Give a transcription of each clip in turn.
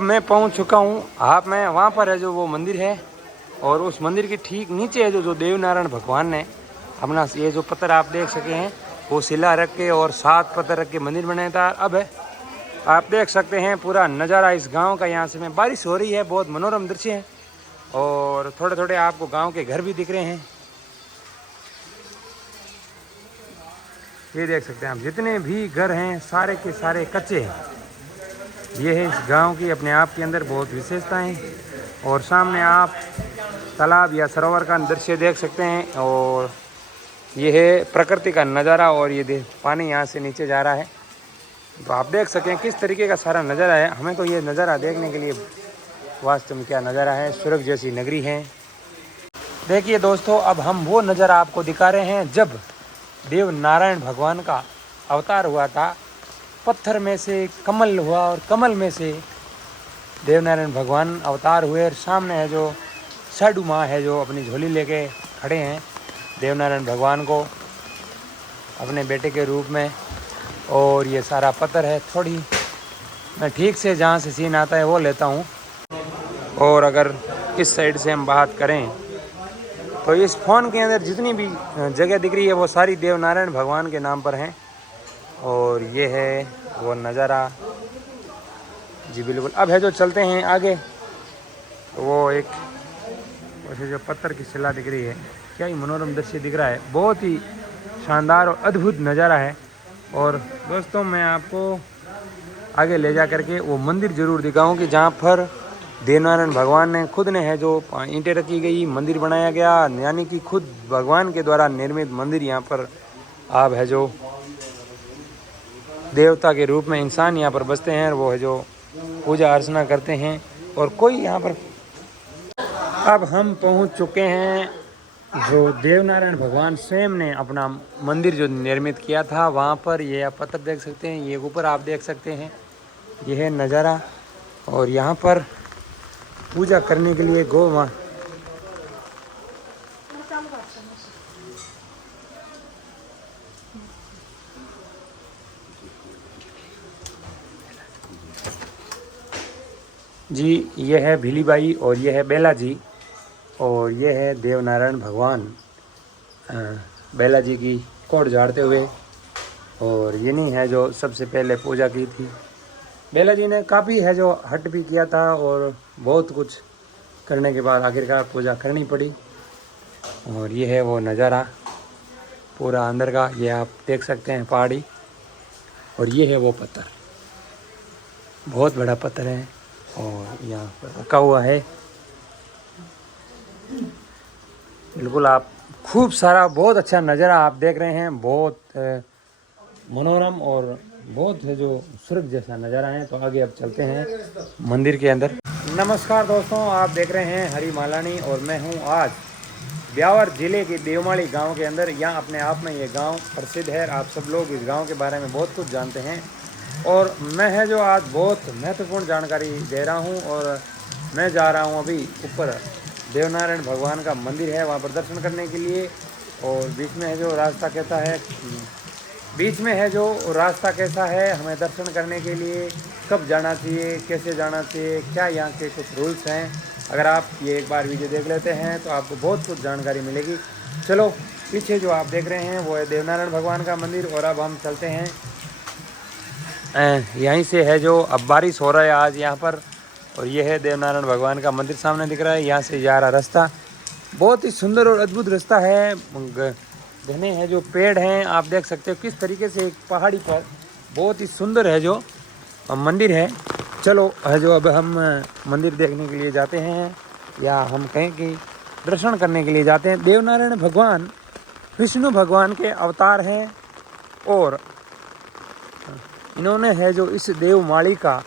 मैं पहुंच चुका हूं। आप मैं वहां पर है जो वो मंदिर है और उस मंदिर के ठीक नीचे है जो देवनारायण भगवान ने अपना ये जो पत्थर आप देख सके हैं वो शिला रख के और 7 पत्थर रख के मंदिर बनाया था। अब है आप देख सकते हैं पूरा नज़ारा इस गांव का। यहाँ से में बारिश हो रही है, बहुत मनोरम दृश्य है और थोड़े थोड़े आपको गांव के घर भी दिख रहे हैं। ये देख सकते हैं आप, जितने भी घर हैं सारे के सारे कच्चे हैं। ये है इस गांव की अपने आप के अंदर बहुत विशेषताएं और सामने आप तालाब या सरोवर का दृश्य देख सकते हैं और ये है प्रकृति का नज़ारा और ये पानी यहाँ से नीचे जा रहा है। तो आप देख सकें किस तरीके का सारा नज़ारा है। हमें तो ये नज़ारा देखने के लिए वास्तव में क्या नज़ारा है, स्वर्ग जैसी नगरी है। देखिए दोस्तों, अब हम वो नज़ारा आपको दिखा रहे हैं जब देव नारायण भगवान का अवतार हुआ था। पत्थर में से कमल हुआ और कमल में से देवनारायण भगवान अवतार हुए और सामने है जो साधु माँ है जो अपनी झोली लेके खड़े हैं देवनारायण भगवान को अपने बेटे के रूप में। और ये सारा पत्थर है। थोड़ी मैं ठीक से जहाँ से सीन आता है वो लेता हूँ। और अगर इस साइड से हम बात करें तो इस फ़ोन के अंदर जितनी भी जगह दिख रही है वो सारी देवनारायण भगवान के नाम पर हैं। और ये है वो नज़ारा जी बिल्कुल। अब है जो चलते हैं आगे, वो एक वैसे जो पत्थर की शिला दिख रही है, क्या ही मनोरम दृश्य दिख रहा है। बहुत ही शानदार और अद्भुत नज़ारा है। और दोस्तों मैं आपको आगे ले जा करके वो मंदिर ज़रूर दिखाऊं कि जहाँ पर देवनारायण भगवान ने खुद ने है जो ईंटें रखी गई, मंदिर बनाया गया, यानी कि खुद भगवान के द्वारा निर्मित मंदिर। यहाँ पर आप है जो देवता के रूप में इंसान यहाँ पर बसते हैं और वो है जो पूजा अर्चना करते हैं। और कोई यहाँ पर अब हम पहुँच चुके हैं जो देवनारायण भगवान स्वयं ने अपना मंदिर जो निर्मित किया था वहाँ पर। ये आप पत्थर देख सकते हैं, ये ऊपर आप देख सकते हैं, ये है नज़ारा। और यहाँ पर पूजा करने के लिए गौ माँ जी, ये है भीलीबाई और ये है बेला जी और ये है देवनारायण भगवान बेला जी की कोट झाड़ते हुए। और ये नहीं है जो सबसे पहले पूजा की थी। बेला जी ने काफ़ी है जो हट भी किया था और बहुत कुछ करने के बाद आखिरकार पूजा करनी पड़ी। और ये है वो नज़ारा पूरा अंदर का, ये आप देख सकते हैं पहाड़ी। और ये है वो पत्थर, बहुत बड़ा पत्थर है और यहाँ पर रखा हुआ है बिल्कुल। आप खूब सारा बहुत अच्छा नज़ारा आप देख रहे हैं, बहुत मनोरम और बहुत है जो स्वर्ग जैसा नज़ारा है। तो आगे अब चलते हैं मंदिर के अंदर। नमस्कार दोस्तों, आप देख रहे हैं हरी मालानी और मैं हूं आज ब्यावर ज़िले के देवमाली गांव के अंदर। यहाँ अपने आप में ये गांव प्रसिद्ध है। आप सब लोग इस गांव के बारे में बहुत कुछ जानते हैं और मैं है जो आज बहुत महत्वपूर्ण जानकारी दे रहा हूँ। और मैं जा रहा हूँ अभी ऊपर, देवनारायण भगवान का मंदिर है वहाँ पर दर्शन करने के लिए। और बीच में है जो रास्ता कैसा है, हमें दर्शन करने के लिए कब जाना चाहिए, कैसे जाना चाहिए, क्या यहाँ के कुछ रूल्स हैं। अगर आप ये एक बार वीडियो देख लेते हैं तो आपको बहुत कुछ जानकारी मिलेगी। चलो, पीछे जो आप देख रहे हैं वो है देवनारायण भगवान का मंदिर। और अब हम चलते हैं यहीं से है जो, अब बारिश हो रहा है आज यहाँ पर। और ये है देवनारायण भगवान का मंदिर सामने दिख रहा है। यहाँ से जा रहा रास्ता बहुत ही सुंदर और अद्भुत रास्ता है। घने हैं जो पेड़ हैं, आप देख सकते हो किस तरीके से एक पहाड़ी पर बहुत ही सुंदर है जो मंदिर है। चलो है जो अब हम मंदिर देखने के लिए जाते हैं, या हम कहें कि दर्शन करने के लिए जाते हैं। देवनारायण भगवान विष्णु भगवान के अवतार हैं और इन्होंने है जो इस देवमाली का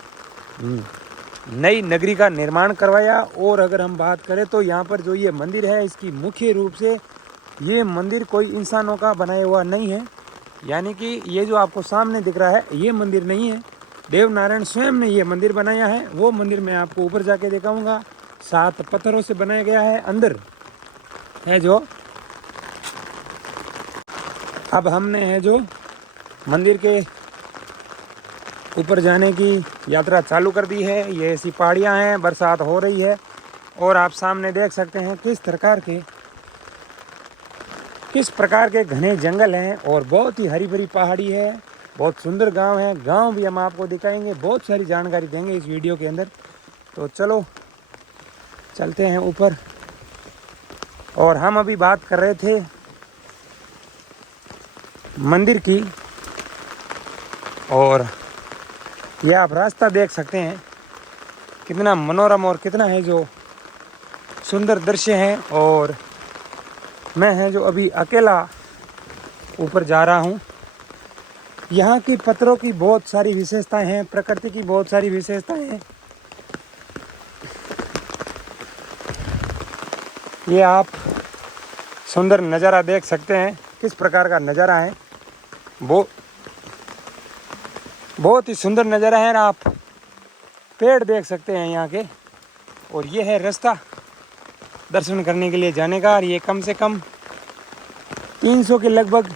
नई नगरी का निर्माण करवाया। और अगर हम बात करें तो यहाँ पर जो ये मंदिर है, इसकी मुख्य रूप से ये मंदिर कोई इंसानों का बनाया हुआ नहीं है। यानी कि ये जो आपको सामने दिख रहा है ये मंदिर नहीं है, देवनारायण स्वयं ने ये मंदिर बनाया है। वो मंदिर मैं आपको ऊपर जाके दिखाऊंगा। 7 पत्थरों से बनाया गया है। अंदर है जो, अब हमने है जो मंदिर के ऊपर जाने की यात्रा चालू कर दी है। ये ऐसी पहाड़ियाँ हैं, बरसात हो रही है और आप सामने देख सकते हैं किस प्रकार के घने जंगल हैं और बहुत ही हरी भरी पहाड़ी है। बहुत सुंदर गांव है। गांव भी हम आपको दिखाएंगे, बहुत सारी जानकारी देंगे इस वीडियो के अंदर। तो चलो चलते हैं ऊपर। और हम अभी बात कर रहे थे मंदिर की, और ये आप रास्ता देख सकते हैं कितना मनोरम और कितना है जो सुंदर दृश्य है। और मैं है जो अभी अकेला ऊपर जा रहा हूँ। यहाँ की पत्थरों की बहुत सारी विशेषताएं हैं, प्रकृति की बहुत सारी विशेषताएं हैं। ये आप सुंदर नज़ारा देख सकते हैं, किस प्रकार का नज़ारा है। वो बहुत ही सुंदर नज़ारा है। आप पेड़ देख सकते हैं यहाँ के। और ये है रास्ता दर्शन करने के लिए जाने का। और ये कम से कम 300 के लगभग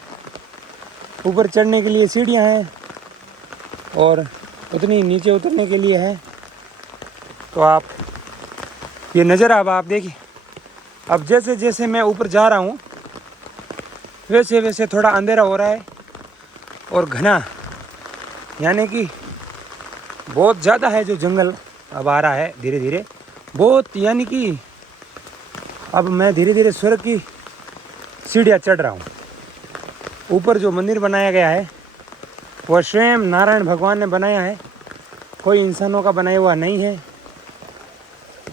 ऊपर चढ़ने के लिए सीढ़ियाँ हैं और उतनी नीचे उतरने के लिए है। तो आप ये नज़ारा अब आप देखिए। अब जैसे जैसे मैं ऊपर जा रहा हूँ वैसे वैसे थोड़ा अंधेरा हो रहा है और घना, यानी कि बहुत ज़्यादा है जो जंगल अब आ रहा है धीरे धीरे बहुत। यानी कि अब मैं धीरे धीरे स्वर्ग की सीढ़ियाँ चढ़ रहा हूँ। ऊपर जो मंदिर बनाया गया है वह स्वयं नारायण भगवान ने बनाया है, कोई इंसानों का बनाया हुआ नहीं है।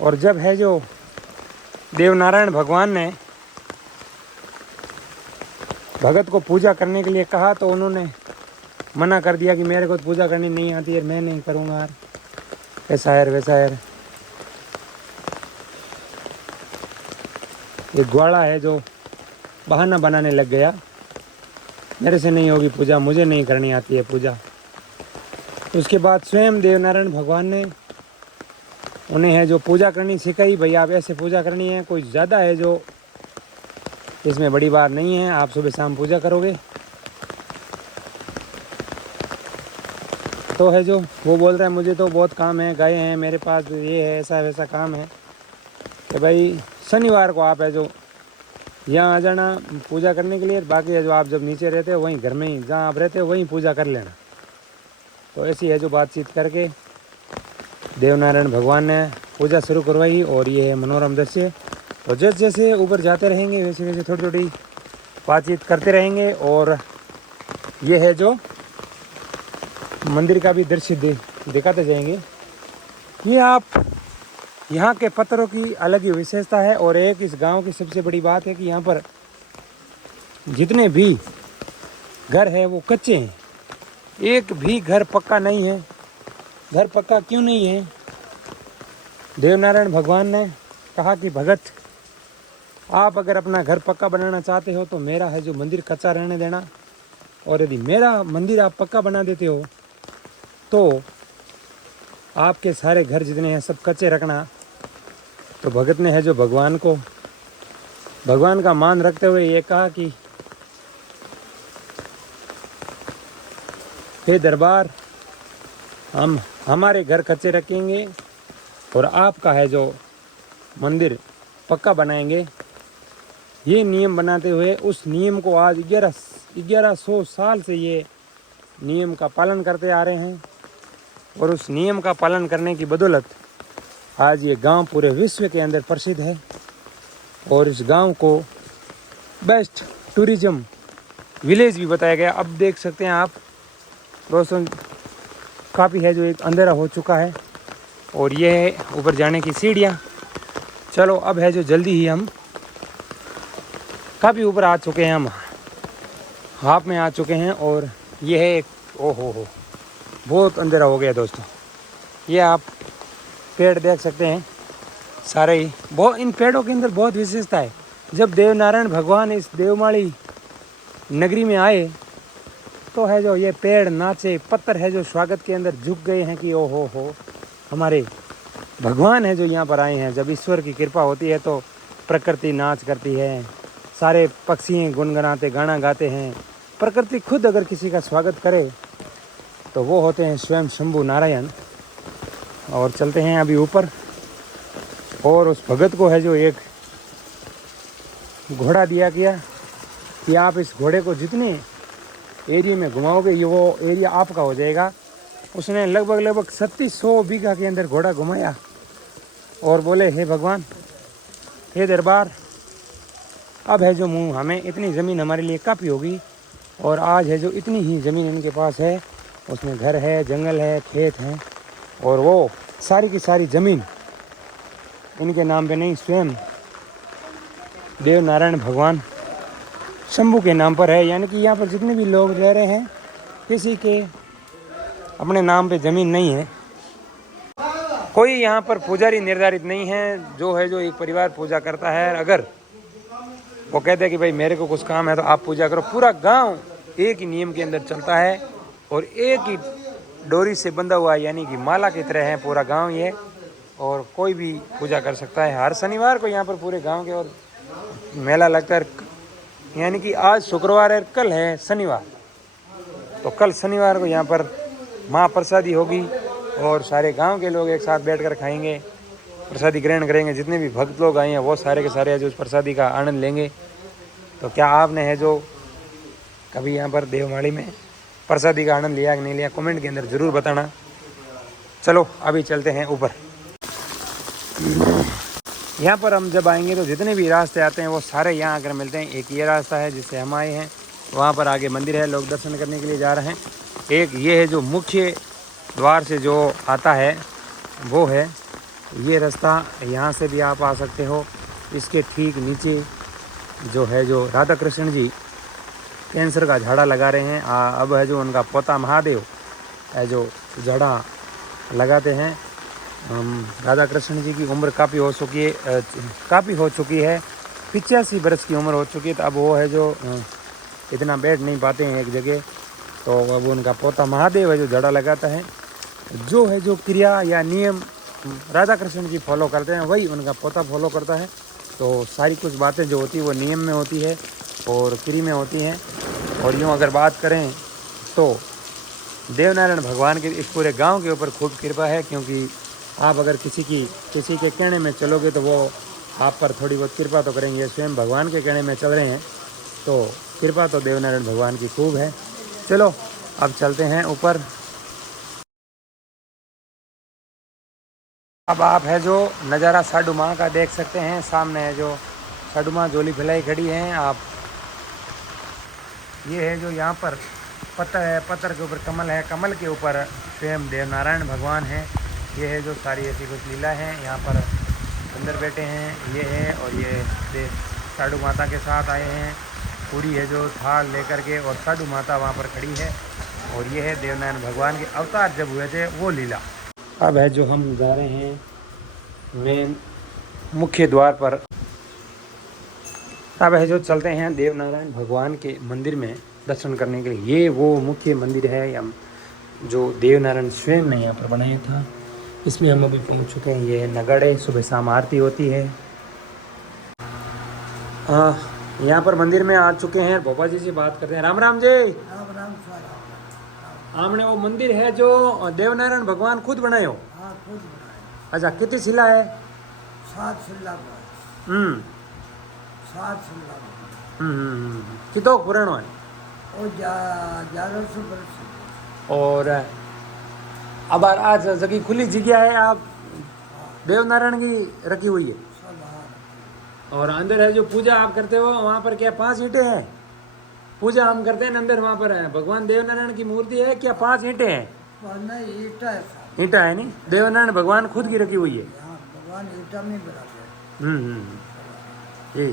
और जब है जो देव नारायण भगवान ने भगत को पूजा करने के लिए कहा तो उन्होंने मना कर दिया कि मेरे को पूजा करनी नहीं आती है, मैं नहीं करूँगा यार, ऐसा है वैसा है। एक ग्वाला है जो बहाना बनाने लग गया, मेरे से नहीं होगी पूजा, मुझे नहीं करनी आती है पूजा। उसके बाद स्वयं देवनारायण भगवान ने उन्हें है जो पूजा करनी सिखाई। भाई आप ऐसे पूजा करनी है, कोई ज़्यादा है जो इसमें बड़ी बात नहीं है, आप सुबह शाम पूजा करोगे। तो है जो वो बोल रहा है मुझे तो बहुत काम है, गाय हैं मेरे पास, ये है ऐसा वैसा काम है कि भाई शनिवार को आप है जो यहाँ आ जाना पूजा करने के लिए। बाकी है जो आप जब नीचे रहते हो वहीं घर में ही जहाँ आप रहते हो वहीं पूजा कर लेना। तो ऐसी है जो बातचीत करके देवनारायण भगवान ने पूजा शुरू करवाई। और ये है मनोरम दृश्य। और जैसे जैसे ऊपर जाते रहेंगे वैसे वैसे थोड़ी थोड़ी बातचीत करते रहेंगे। और ये है जो मंदिर का भी दृश्य दिखाते जाएंगे। ये आप यहाँ के पत्थरों की अलग ही विशेषता है। और एक इस गांव की सबसे बड़ी बात है कि यहाँ पर जितने भी घर है वो कच्चे हैं, एक भी घर पक्का नहीं है। घर पक्का क्यों नहीं है? देवनारायण भगवान ने कहा कि भगत आप अगर अपना घर पक्का बनाना चाहते हो तो मेरा है जो मंदिर कच्चा रहने देना, और यदि मेरा मंदिर आप पक्का बना देते हो तो आपके सारे घर जितने हैं सब कच्चे रखना। तो भगत ने है जो भगवान का मान रखते हुए ये कहा कि हे दरबार, हम हमारे घर कच्चे रखेंगे और आपका है जो मंदिर पक्का बनाएंगे। ये नियम बनाते हुए उस नियम को आज 1100 साल से ये नियम का पालन करते आ रहे हैं। और उस नियम का पालन करने की बदौलत आज ये गांव पूरे विश्व के अंदर प्रसिद्ध है। और इस गांव को बेस्ट टूरिज्म विलेज भी बताया गया। अब देख सकते हैं आप दोस्तों, काफ़ी है जो एक अंधेरा हो चुका है और ये है ऊपर जाने की सीढ़ियाँ। चलो अब है जो जल्दी ही हम काफ़ी ऊपर आ चुके हैं, हम हाफ में आ चुके हैं। और ये है एक हो बहुत अंधेरा हो गया दोस्तों। ये आप पेड़ देख सकते हैं सारे ही, बहुत इन पेड़ों के अंदर बहुत विशेषता है। जब देवनारायण भगवान इस देवमाली नगरी में आए तो है जो ये पेड़ नाचे, पत्थर है जो स्वागत के अंदर झुक गए हैं कि ओ हो हमारे भगवान है जो यहाँ पर आए हैं। जब ईश्वर की कृपा होती है तो प्रकृति नाच करती है, सारे पक्षी गुनगुनाते गाना गाते हैं। प्रकृति खुद अगर किसी का स्वागत करे तो वो होते हैं स्वयं शंभु नारायण। और चलते हैं अभी ऊपर। और उस भगत को है जो एक घोड़ा दिया गया कि आप इस घोड़े को जितने एरिया में घुमाओगे ये वो एरिया आपका हो जाएगा। उसने लगभग 3700 बीघा के अंदर घोड़ा घुमाया और बोले हे भगवान, हे दरबार, अब है जो मुँह हमें इतनी ज़मीन हमारे लिए काफ़ी होगी। और आज है जो इतनी ही ज़मीन इनके पास है, उसमें घर है, जंगल है, खेत हैं, और वो सारी की सारी ज़मीन इनके नाम पे नहीं, स्वयं देव नारायण भगवान शंभू के नाम पर है। यानी कि यहाँ पर जितने भी लोग रह रहे हैं किसी के अपने नाम पे ज़मीन नहीं है। कोई यहाँ पर पुजारी निर्धारित नहीं है। जो है जो एक परिवार पूजा करता है। अगर वो कहते हैं कि भाई मेरे को कुछ काम है तो आप पूजा करो, पूरा गांव एक ही नियम के अंदर चलता है और एक ही डोरी से बंधा हुआ है, यानी कि माला की तरह है पूरा गांव ये। और कोई भी पूजा कर सकता है। हर शनिवार को यहाँ पर पूरे गांव के और मेला लगता है। यानी कि आज शुक्रवार है, कल है शनिवार, तो कल शनिवार को यहाँ पर महाप्रसादी होगी और सारे गांव के लोग एक साथ बैठकर खाएंगे, प्रसादी ग्रहण करेंगे। जितने भी भक्त लोग आए हैं वो सारे के सारे जो उस प्रसादी का आनंद लेंगे। तो क्या आपने है जो कभी यहाँ पर देवमाली में प्रसादी का आनंद लिया कि नहीं लिया, कमेंट के अंदर ज़रूर बताना। चलो अभी चलते हैं ऊपर। यहाँ पर हम जब आएंगे तो जितने भी रास्ते आते हैं वो सारे यहाँ आकर मिलते हैं। एक ये रास्ता है जिससे हम आए हैं, वहाँ पर आगे मंदिर है, लोग दर्शन करने के लिए जा रहे हैं। एक ये है जो मुख्य द्वार से जो आता है वो है ये रास्ता, यहाँ से भी आप आ सकते हो। इसके ठीक नीचे जो है जो राधा कृष्ण जी कैंसर का झाड़ा लगा रहे हैं। अब है जो उनका पोता महादेव है जो झाड़ा लगाते हैं। राधा कृष्ण जी की उम्र काफ़ी हो चुकी है, 85 वर्ष की उम्र हो चुकी है। तो अब वो है जो इतना बैठ नहीं पाते हैं एक जगह, तो अब उनका पोता महादेव है जो झाड़ा लगाता है। जो है जो क्रिया या नियम राधा कृष्ण जी फॉलो करते हैं वही उनका पोता फॉलो करता है। तो सारी कुछ बातें जो होती है वो नियम में होती है और क्रिया में होती हैं। और यूँ अगर बात करें तो देवनारायण भगवान के इस पूरे गांव के ऊपर खूब कृपा है, क्योंकि आप अगर किसी के कहने में चलोगे तो वो आप पर थोड़ी बहुत कृपा तो करेंगे। स्वयं भगवान के कहने में चल रहे हैं तो कृपा तो देवनारायण भगवान की खूब है। चलो अब चलते हैं ऊपर। अब आप है जो नज़ारा साधु माँ का देख सकते हैं। सामने है जो साधु माँ झोली फैलाई खड़ी हैं। आप ये है जो यहाँ पर पत्थर है, पत्थर के ऊपर कमल है, कमल के ऊपर स्वयं देवनारायण भगवान है। ये है जो सारी ऐसी कुछ लीला है। यहाँ पर अंदर बैठे हैं ये है, और ये साधु माता के साथ आए हैं। पूरी है जो थाल लेकर के, और साधु माता वहाँ पर खड़ी है। और ये है देवनारायण भगवान के अवतार जब हुए थे वो लीला। अब है जो हम जा रहे हैं मेन मुख्य द्वार पर। अब है जो चलते हैं देवनारायण भगवान के मंदिर में दर्शन करने के लिए। ये वो मुख्य मंदिर है या जो देवनारायण स्वयं ने यहाँ पर बनाया था। इसमें हम अभी पहुँच चुके हैं। ये नगाड़े, सुबह शाम आरती होती है। यहाँ पर मंदिर में आ चुके हैं। भोपा जी से बात करते हैं। राम राम जी। राम राम हमने वो मंदिर है जो देवनारायण भगवान खुद बनाए हो? हाँ, खुद बनाए। अच्छा, कितनी शिला है? 7 शिला पर। 7 शिला पर। कितो पुरानो है? वो 1100 वर्ष। और अब आज जगह खुली जगह है, आप देवनारायण की रखी हुई है। सब बाहर। और अंदर है जो पूजा आप करते हो वहाँ पर क्या 5 ईंटें हैं? पूजा हम करते हैं अंदर, वहाँ पर है भगवान देवनारायण की मूर्ति है क्या 5 ईंटें हैं? नहीं, ईटा है सब। ईंटा है नहीं, देवनारायण भगवान खुद की रखी हुई है। हाँ, भगवान ईटा में बनाते जी,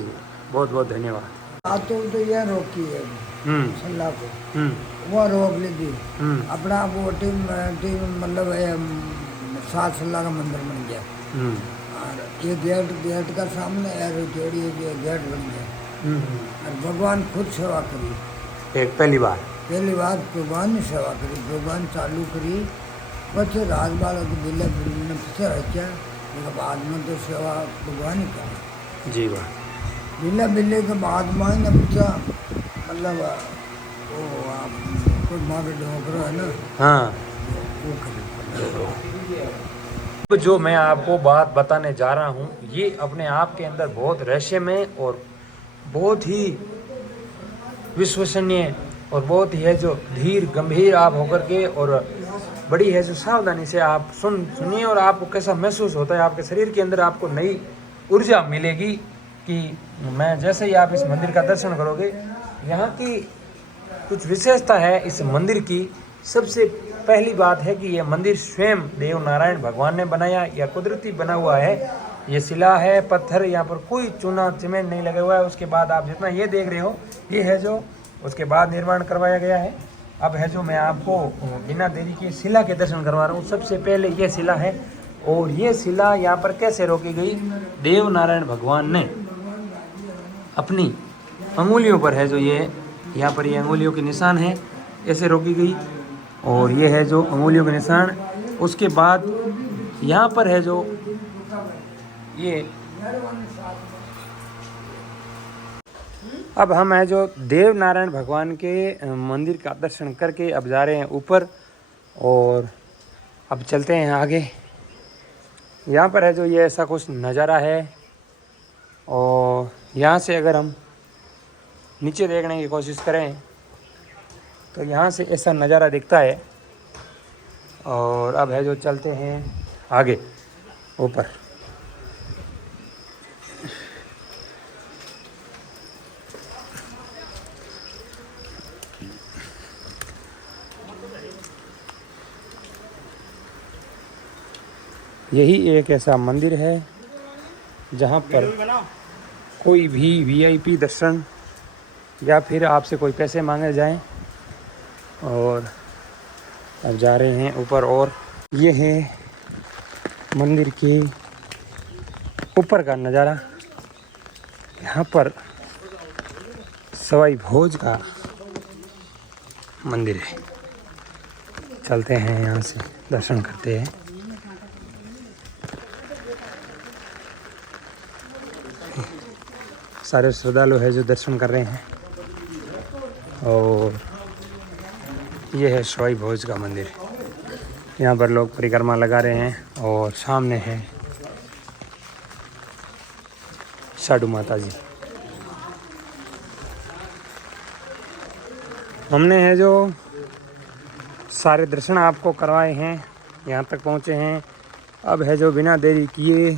बहुत बहुत धन्यवाद। तो यह रोकी है शिला को, वो रोक ली थी। अपना वो टीम मतलब 7 शिला का मंदिर बन गया। और ये गेट का सामने जोड़ी गेट बन गया। और भगवान खुद सेवा करी। एक पहली बार भगवान ने सेवा करी, भगवान चालू करी। बच्चे राज बालों के दिले ने पीछे रखा, लेकिन बाद में तो सेवा भगवान ही करी। जी बात बिल्ले के बाद में ने पूछा मतलब वो कोई मागे डोकरो है ना, हाँ। वो करे। अब जो मैं आपको बात बताने जा रहा हूँ ये अपने आप के अंदर बहुत रहस्यमय और बहुत ही विश्वसनीय और बहुत ही है जो धीर गंभीर आप होकर के और बड़ी है जो सावधानी से आप सुनिए और आपको कैसा महसूस होता है, आपके शरीर के अंदर आपको नई ऊर्जा मिलेगी कि मैं जैसे ही आप इस मंदिर का दर्शन करोगे, यहाँ की कुछ विशेषता है इस मंदिर की। सबसे पहली बात है कि यह मंदिर स्वयं देव नारायण भगवान ने बनाया या कुदरती बना हुआ है। ये शिला है, पत्थर, यहाँ पर कोई चूना सीमेंट नहीं लगा हुआ है। उसके बाद आप जितना ये देख रहे हो ये है जो उसके बाद निर्माण करवाया गया है। अब है जो मैं आपको बिना देरी के शिला के दर्शन करवा रहा हूँ। सबसे पहले ये शिला है और ये शिला यहाँ पर कैसे रोकी गई, देव नारायण भगवान ने अपनी अंगुलियों पर है जो ये यहाँ पर ये अंगुलियों के निशान है, ऐसे रोकी गई और ये है जो अंगुलियों के निशान। उसके बाद यहाँ पर है जो ये अब हम है जो देव नारायण भगवान के मंदिर का दर्शन करके अब जा रहे हैं ऊपर और अब चलते हैं आगे। यहाँ पर है जो ये ऐसा कुछ नज़ारा है और यहाँ से अगर हम नीचे देखने की कोशिश करें तो यहाँ से ऐसा नज़ारा दिखता है। और अब है जो चलते हैं आगे ऊपर। यही एक ऐसा मंदिर है जहाँ पर कोई भी वीआईपी दर्शन या फिर आपसे कोई पैसे मांगे जाएं। और अब जा रहे हैं ऊपर और ये है मंदिर के ऊपर का नज़ारा। यहाँ पर सवाई भोज का मंदिर है। चलते हैं यहाँ से दर्शन करते हैं। सारे श्रद्धालु है जो दर्शन कर रहे हैं और ये है सवाई भोज का मंदिर। यहाँ पर लोग परिक्रमा लगा रहे हैं और सामने है साधु माता जी। हमने है जो सारे दर्शन आपको करवाए हैं, यहाँ तक पहुँचे हैं। अब है जो बिना देरी किए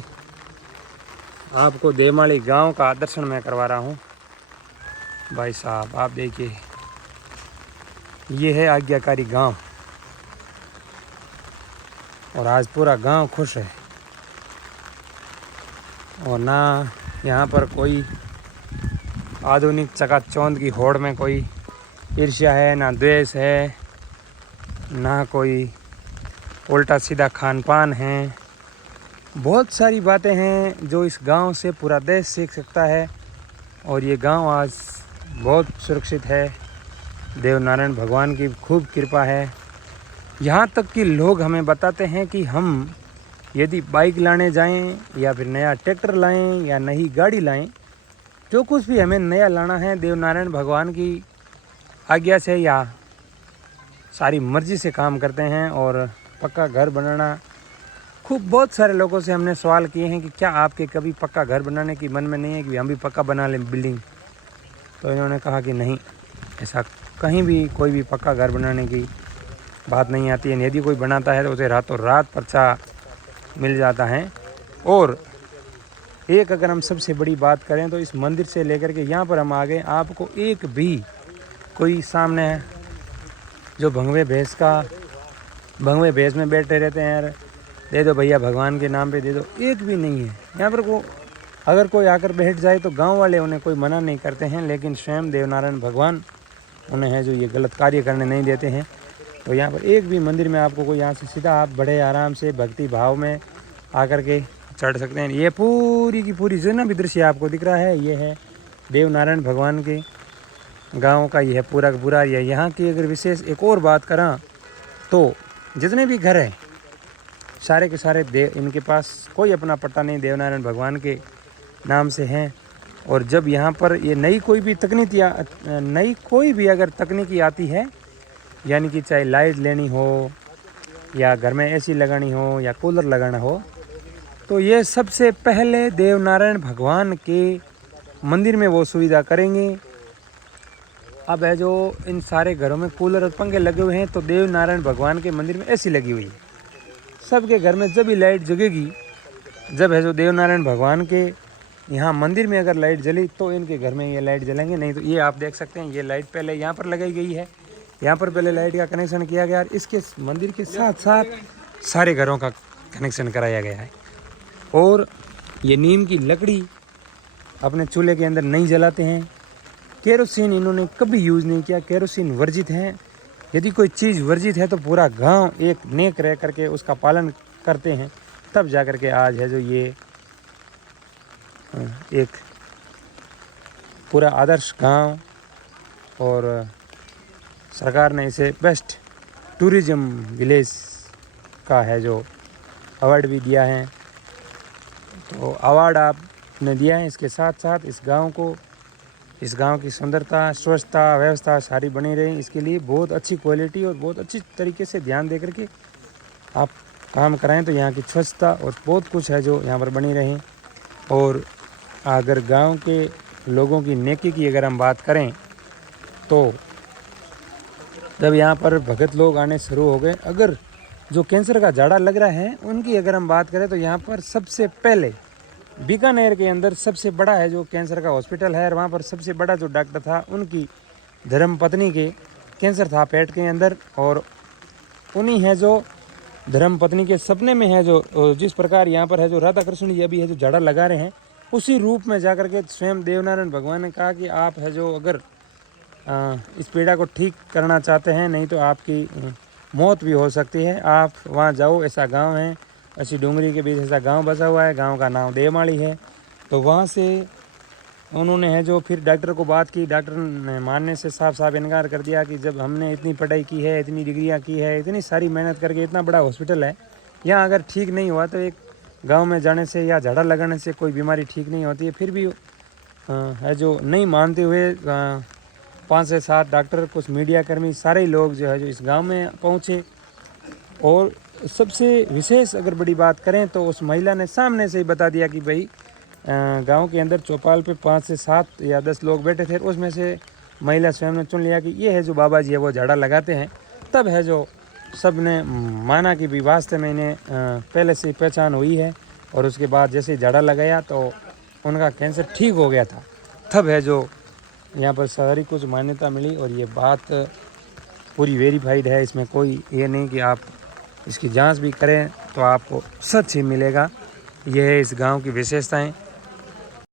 आपको देवमाली गांव का दर्शन मैं करवा रहा हूँ। भाई साहब आप देखिए, ये है आज्ञाकारी गांव और आज पूरा गांव खुश है और ना यहाँ पर कोई आधुनिक चकाचौंध की होड़ में कोई ईर्ष्या है, ना द्वेष है, ना कोई उल्टा सीधा खान पान है। बहुत सारी बातें हैं जो इस गांव से पूरा देश सीख सकता है और ये गांव आज बहुत सुरक्षित है। देव नारायण भगवान की खूब कृपा है। यहाँ तक कि लोग हमें बताते हैं कि हम यदि बाइक लाने जाएं या फिर नया ट्रैक्टर लाएं या नई गाड़ी लाएं, जो कुछ भी हमें नया लाना है देव नारायण भगवान की आज्ञा से या सारी मर्जी से काम करते हैं। और पक्का घर बनाना, खूब बहुत सारे लोगों से हमने सवाल किए हैं कि क्या आपके कभी पक्का घर बनाने की मन में नहीं है कि हम भी पक्का बना लें बिल्डिंग, तो इन्होंने कहा कि नहीं, ऐसा कहीं भी कोई भी पक्का घर बनाने की बात नहीं आती है। यदि कोई बनाता है तो उसे रातों रात पर्चा मिल जाता है। और एक अगर हम सबसे बड़ी बात करें तो इस मंदिर से लेकर के यहाँ पर हम आ गए, आपको एक भी कोई सामने है जो भंगवे भैंस में बैठे रहते हैं, यार दे दो भैया भगवान के नाम पे दे दो, एक भी नहीं है यहाँ पर। अगर कोई आकर बैठ जाए तो गांव वाले उन्हें कोई मना नहीं करते हैं, लेकिन स्वयं देवनारायण भगवान उन्हें है जो ये गलत कार्य करने नहीं देते हैं। तो यहाँ पर एक भी मंदिर में आपको कोई यहाँ से सीधा आप बड़े आराम से भक्ति भाव में आकर के चढ़ सकते हैं। ये पूरी की पूरी जो ना भी दृश्य आपको दिख रहा है, ये है देवनारायण भगवान के गांव का, ये है पूरा का पूरा। ये यहाँ की अगर विशेष एक और बात करें तो जितने भी घर हैं सारे के सारे इनके पास कोई अपना पट्टा नहीं, देवनारायण भगवान के नाम से हैं। और जब यहाँ पर ये नई कोई भी अगर तकनीकी आती है यानी कि चाहे लाइट लेनी हो या घर में एसी लगानी हो या कूलर लगाना हो, तो ये सबसे पहले देवनारायण भगवान के मंदिर में वो सुविधा करेंगे। अब है जो इन सारे घरों में कूलर और पंखे लगे हुए हैं, तो देवनारायण भगवान के मंदिर में एसी लगी हुई है। सबके घर में जब भी लाइट जगेगी, जब है जो देवनारायण भगवान के यहाँ मंदिर में अगर लाइट जली तो इनके घर में ये लाइट जलेंगे। नहीं तो ये आप देख सकते हैं, ये लाइट पहले यहाँ पर लगाई गई है, यहाँ पर पहले लाइट का कनेक्शन किया गया और इसके मंदिर के साथ साथ सारे घरों का कनेक्शन कराया गया है। और ये नीम की लकड़ी अपने चूल्हे के अंदर नहीं जलाते हैं। केरोसिन इन्होंने कभी यूज़ नहीं किया, केरोसिन वर्जित हैं। यदि कोई चीज़ वर्जित है तो पूरा गांव एक नेक रह करके उसका पालन करते हैं, तब जा कर के आज है जो ये एक पूरा आदर्श गांव और सरकार ने इसे बेस्ट टूरिज्म विलेज का है जो अवार्ड भी दिया है। तो अवार्ड आपने दिया है, इसके साथ साथ इस गांव को, इस गांव की सुंदरता, स्वच्छता, व्यवस्था सारी बनी रही, इसके लिए बहुत अच्छी क्वालिटी और बहुत अच्छी तरीके से ध्यान दे करके आप काम कराएं तो यहाँ की स्वच्छता और बहुत कुछ है जो यहाँ पर बनी रहे। और अगर गांव के लोगों की नेकी की अगर हम बात करें तो जब यहाँ पर भगत लोग आने शुरू हो गए, अगर जो कैंसर का झाड़ा लग रहा है उनकी अगर हम बात करें तो यहाँ पर सबसे पहले बीकानेर के अंदर सबसे बड़ा है जो कैंसर का हॉस्पिटल है, और वहाँ पर सबसे बड़ा जो डॉक्टर था उनकी धर्मपत्नी के कैंसर था पेट के अंदर, और उन्हीं है जो धर्मपत्नी के सपने में है जो जिस प्रकार यहाँ पर है जो राधा कृष्ण जी अभी है जो झाड़ा लगा रहे हैं, उसी रूप में जाकर के स्वयं देवनारायण भगवान ने कहा कि आप है जो अगर इस पीड़ा को ठीक करना चाहते हैं, नहीं तो आपकी मौत भी हो सकती है, आप वहाँ जाओ। ऐसा गांव है, ऐसी डूंगरी के बीच ऐसा गांव बसा हुआ है, गांव का नाम देवमाली है। तो वहाँ से उन्होंने है जो फिर डॉक्टर को बात की, डॉक्टर ने मानने से साफ साफ इनकार कर दिया कि जब हमने इतनी पढ़ाई की है, इतनी डिग्रियाँ की है, इतनी सारी मेहनत करके इतना बड़ा हॉस्पिटल है, यहाँ अगर ठीक नहीं हुआ तो एक गांव में जाने से या झाड़ा लगाने से कोई बीमारी ठीक नहीं होती है। फिर भी है जो नहीं मानते हुए 5 से 7 डॉक्टर, कुछ मीडिया कर्मी, सारे लोग जो है जो इस गांव में पहुंचे। और सबसे विशेष अगर बड़ी बात करें तो उस महिला ने सामने से ही बता दिया कि भाई गांव के अंदर चौपाल पे 5 से 7 या 10 लोग बैठे थे, उसमें से महिला स्वयं ने चुन लिया कि ये है जो बाबा जी है वो झाड़ा लगाते हैं। तब है जो सब ने माना कि भी वास्तव में इन्हें पहले से पहचान हुई है, और उसके बाद जैसे ही झाड़ा लगाया तो उनका कैंसर ठीक हो गया था। तब है जो यहाँ पर सारी कुछ मान्यता मिली, और ये बात पूरी वेरीफाइड है, इसमें कोई ये नहीं कि आप इसकी जांच भी करें तो आपको सच ही मिलेगा। ये है इस गांव की विशेषताएं।